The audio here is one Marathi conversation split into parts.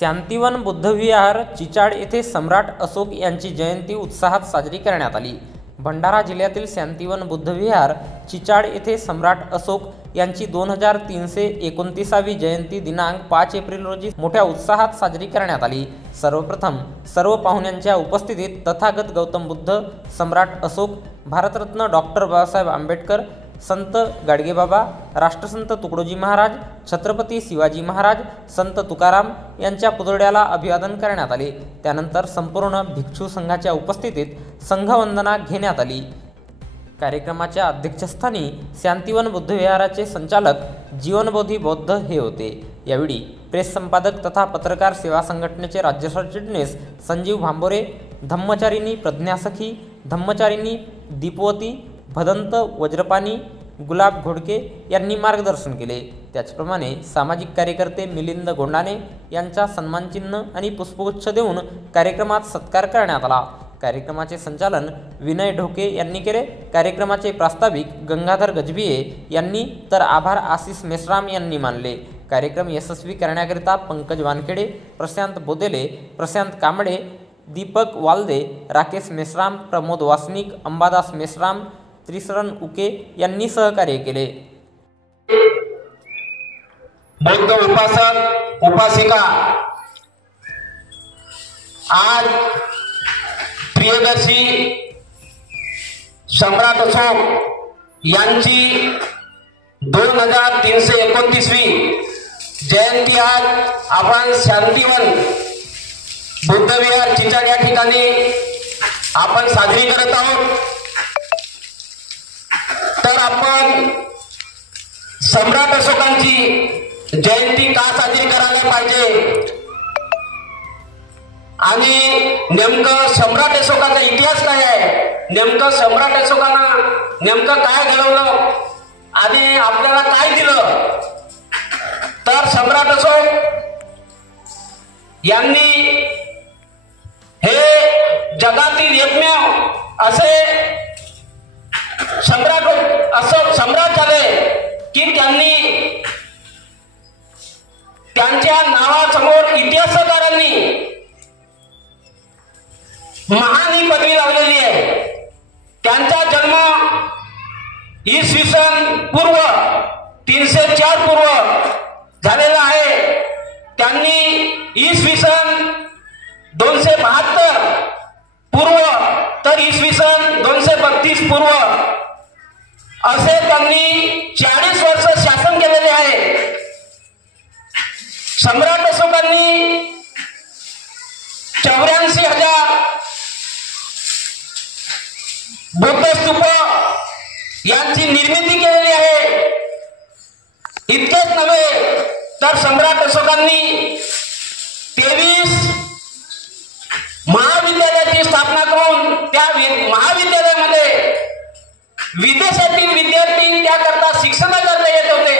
शांतिवन बुद्धविहार चिचाड येथे सम्राट अशोक यांची जयंती उत्साहात साजरी करण्यात आली। भंडारा जिल्ह्यातील शांतिवन बुद्धविहार चिचाड येथे सम्राट अशोक यांची 2329वी जयंती दिनांक 5 एप्रिल रोजी मोठ्या उत्साहात साजरी करण्यात आली। सर्वप्रथम सर्व पाहुण्यांच्या उपस्थितीत तथागत गौतम बुद्ध, सम्राट अशोक, भारतरत्न डॉक्टर बाबासाहेब आंबेडकर, संत गाडगेबाबा, राष्ट्रसंत तुकडोजी महाराज, छत्रपती शिवाजी महाराज, संत तुकाराम यांच्या पुतळ्याला अभिवादन करण्यात आले। त्यानंतर संपूर्ण भिक्षू संघाच्या उपस्थितीत संघवंदना घेण्यात आली। कार्यक्रमाच्या अध्यक्षस्थानी शांतिवन बुद्धविहाराचे संचालक जीवनबोधी बौद्ध हे होते। यावेळी प्रेस संपादक तथा पत्रकार सेवा संघटनेचे राज्य सरचिटणीस संजीव भांबोरे, धम्मचारिणी प्रज्ञासखी, धम्मचारिणी दीपवती, भदंत वज्रपाणी, गुलाब घोडके यांनी मार्गदर्शन केले। त्याचप्रमाणे सामाजिक कार्यकर्ते मिलिंद गोंडाने यांचा सन्मानचिन्ह आणि पुष्पगुच्छ देऊन कार्यक्रमात सत्कार करण्यात आला। कार्यक्रमाचे संचालन विनय ढोके यांनी केले। कार्यक्रमाचे प्रास्ताविक गंगाधर गजभिये यांनी तर आभार आशिष मेश्राम यांनी मानले। कार्यक्रम यशस्वी करण्याकरिता पंकज वानखेडे, प्रशांत बोदेले, प्रशांत कांबळे, दीपक वालदे, राकेश मेश्राम, प्रमोद वासनिक, अंबादास मेश्राम, त्रिशरण उके यांनी सहकार्य केले। बौद्ध उपासक उपासिका आज प्रियदर्शी सम्राट अशोक यांची 2329वी जयंती आज आपण शांतिवन बुद्धविहार चिचाड या ठिकाणी आपण साजरी करत आहोत। तर आपण सम्राट अशोकांची जयंती का साजरी करायला पाहिजे आणि नेमकं सम्राट अशोकाचा इतिहास काय आहे, नेमकं सम्राट अशोकानं नेमकं काय घडवलं आणि आपल्याला काय दिलं, तर सम्राट अशोक यांनी हे जगातील एकमेव असे सम्राट झाले की त्यांनी त्यांच्या नावासमोर इतिहासकारांनी महान ही पदवी लावलेली आहे। त्यांचा जन्म इसवी सन पूर्व 304 पूर्व झालेला आहे। त्यांनी इसवी सन 272 पूर्व तर इसवी सन 232 पूर्व असे त्यांनी 40 वर्ष शासन केलेले आहे। सम्राट अशोकांनी 84,000 बुद्ध स्तूप यांची निर्मिती केलेली आहे। इतकेच नव्हे तर सम्राट अशोकांनी 23 महाविद्यालयाची स्थापना करून त्या महाविद्यालयामध्ये विदेशातील विद्यार्थी त्याकरता शिक्षणाकरता येत होते।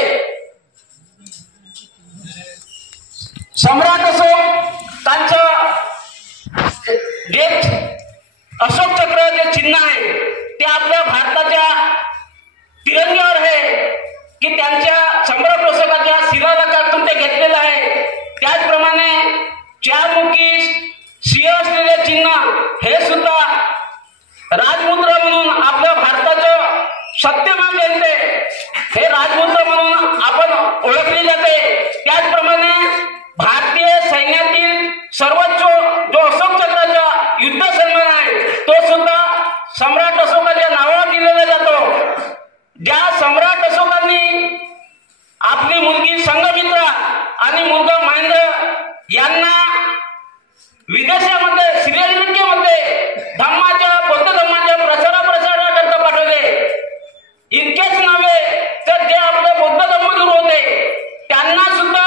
सम्राट अशोकांचं जे अशोक चक्र जे चिन्ह आहे ते आपल्या भारताच्या तिरंग्यावर आहे की त्यांच्या सम्राट अशोकाच्या शिलालेखातून ते घेतलेलं आहे। त्याचप्रमाणे 4 मुखी सिंह असलेले चिन्ह हे सुद्धा राजमुद्रा म्हणून आपल्या भारताचं सत्यमान जयंते हे राजमुद्रा म्हणून आपण ओळखले जाते। त्याचप्रमाणे भारतीय सैन्यातील सर्वोच्च जो अशोक चक्राचा युद्ध सन्मान आहे तो सुद्धा सम्राट अशोकाच्या नावावर दिलेला जातो। ज्या सम्राट अशोकांनी आपली मुलगी संघमित्रा आणि मुलगा महेंद्र यांना विदेशामध्ये श्रीलंकेमध्ये बौद्ध धर्माच्या प्रसाराकरता पाठवले। इतकेच नव्हे तर जे आपले बौद्ध धर्मगुरू होते त्यांना सुद्धा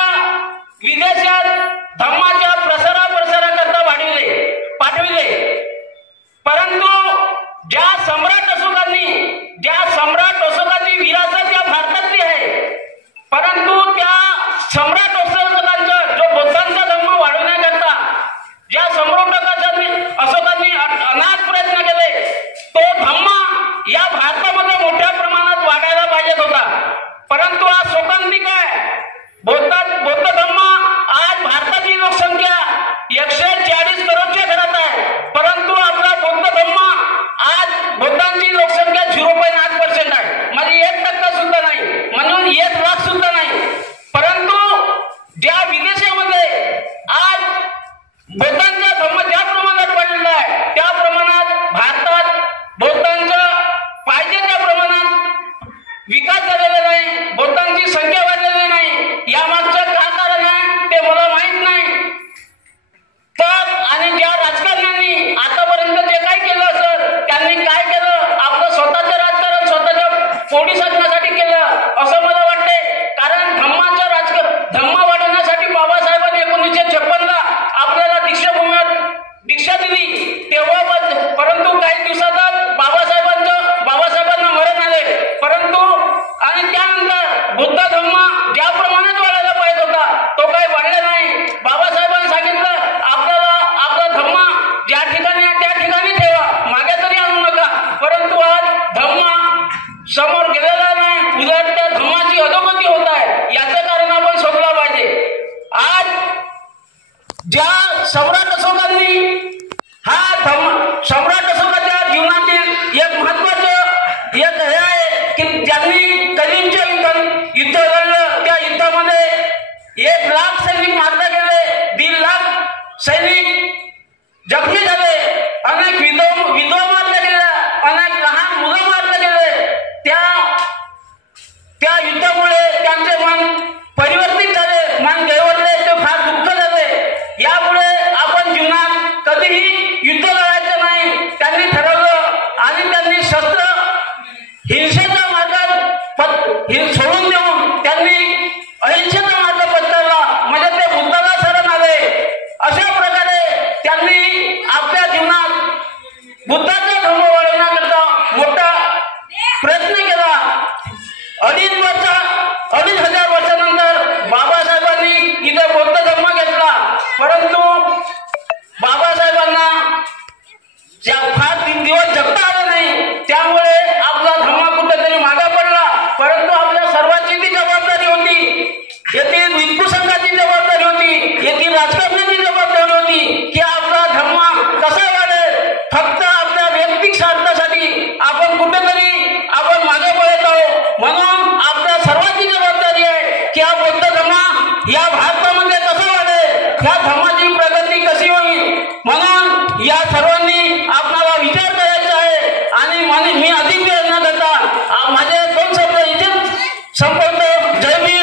धर्मी साधण्यासाठी केलं असं मला वाटते. कारण धम्म वाढवण्यासाठी बाबासाहेबांनी 1956 ला आपल्याला दीक्षा दिली तेव्हा. परंतु काही दिवसातच बाबासाहेबांना मरण आले. परंतु आणि त्यानंतर बुद्ध धम्म ज्या प्रमाणात वाढायला पाहिजे होता तो काही वाढला नाही. बाबासाहेबांनी सांगितलं आपल्याला आपला धम्म ज्या ठिकाणी आहे त्या ठिकाणी ठेवा, मागे तरी आणू नका. परंतु आज धम्म समोर गेलेला नाही, उलट त्या धम्माची अधोगती होत आहे. याचं कारण आपण शोधलं पाहिजे. आज ज्या सम्राट अशोकांनी सम्राट अशोकाच्या जीवनातील एक महत्वाचं एक हे आहे की ज्यांनी कलिंगच्या युद्ध लढलं. त्या युद्धामध्ये 1 लाख सैनिक मारले गेले, 1.5 लाख सैनिक जखमी झाले, अनेक विधवा मारले गेल्या, अनेक लहान मुलं मारले गेले. त्या युद्धामुळे त्यांचे मन परिवर्तित झाले, मन गैरवरले, ते फार दुःख झाले. यामुळे आपण जीवनात कधीही युद्ध लढायचं नाही त्यांनी ठरवलं आणि त्यांनी शस्त्र हिंसेचा मार्ग सोडून देऊन त्यांनी अहिंसेचा मार्ग पत्करला. म्हणजे ते बुद्धाला शरण आले. अशा प्रकारे त्यांनी आपल्या जीवनात बुद्धाचा धर्म वाढवण्याकरता मोठा प्रयत्न केला. 2,500 वर्षानंतर बाबासाहेबांनी इथे बौद्ध धर्म घेतला. परंतु बाबासाहेबांना फार दिवस जगता आलं नाही, त्यामुळे आपला धर्म कुठेतरी मागा पडला. परंतु आपल्या सर्वांची ती जबाबदारी होती, येथील हिंदू संघाची जबाबदारी होती, येथील राजकारणाची जबाबदारी होती की आपला धर्म कसा वाढेल. फक्त आपल्या वैयक्तिक स्वार्थासाठी आपण कुठेतरी आपण मागे पडत आहोत. म्हणून आपल्या सर्वांची जबाबदारी आहे की हा बौद्ध धर्म या भारतामध्ये कसा वाढेल, या धर्माची प्रगती कशी होईल. म्हणून या सर्वांनी आपल्याला विचार करायचा आहे. आणि मी अधिक वेळ न करता माझे 2 शब्द इथेच संपवतो. जय भीम.